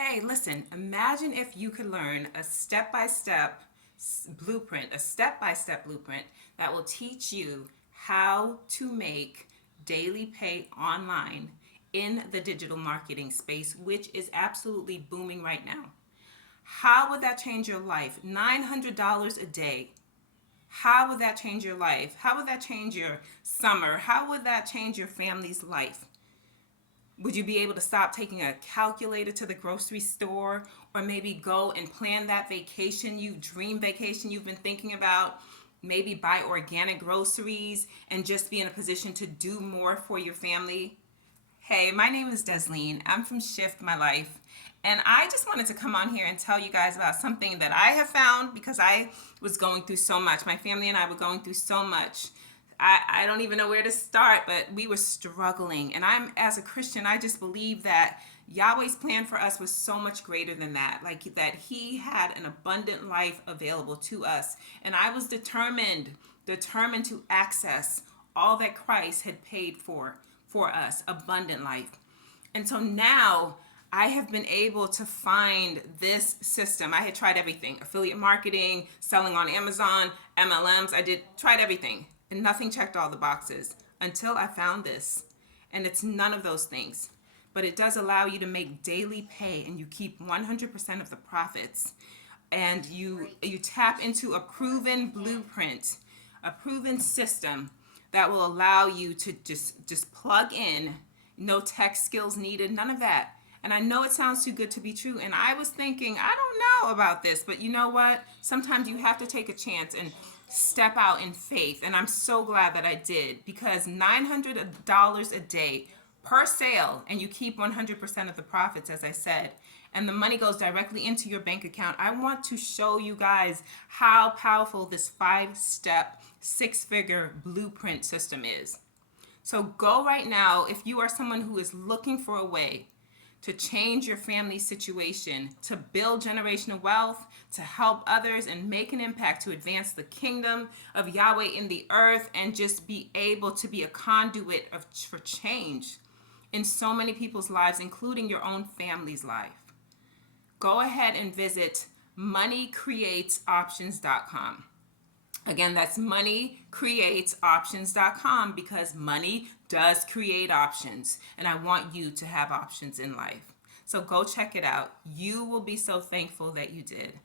Hey, listen, imagine if you could learn a step-by-step blueprint, a step-by-step blueprint that will teach you how to make daily pay online in the digital marketing space, which is absolutely booming right now. How would that change your life? $900 a day. How would that change your life? How would that change your summer? How would that change your family's life? Would you be able to stop taking a calculator to the grocery store, or maybe go and plan that vacation, dream vacation you've been thinking about? Maybe buy organic groceries and just be in a position to do more for your family. Hey, my name is Deslene. I'm from Shift My Life. And I just wanted to come on here and tell you guys about something that I have found because I was going through so much. My family and I were going through so much. I don't even know where to start, but we were struggling. And as a Christian, I just believe that Yahweh's plan for us was so much greater than that. Like that He had an abundant life available to us. And I was determined to access all that Christ had paid for us, abundant life. And so now I have been able to find this system. I had tried everything: affiliate marketing, selling on Amazon, MLMs. Tried everything, and nothing checked all the boxes until I found this. And it's none of those things, but it does allow you to make daily pay, and you keep 100% of the profits. And you tap into a proven blueprint, a proven system that will allow you to just plug in. No tech skills needed, none of that. And I know it sounds too good to be true. And I was thinking, I don't know about this, but you know what? Sometimes you have to take a chance and step out in faith. And I'm so glad that I did, because $900 a day per sale, and you keep 100% of the profits, as I said, and the money goes directly into your bank account. I want to show you guys how powerful this 5-step, 6-figure blueprint system is. So go right now if you are someone who is looking for a way to change your family situation, to build generational wealth, to help others and make an impact, to advance the kingdom of Yahweh in the earth, and just be able to be a conduit for change in so many people's lives, including your own family's life. Go ahead and visit moneycreatesoptions.com. Again, that's moneycreatesoptions.com, because money does create options, and I want you to have options in life. So go check it out. You will be so thankful that you did.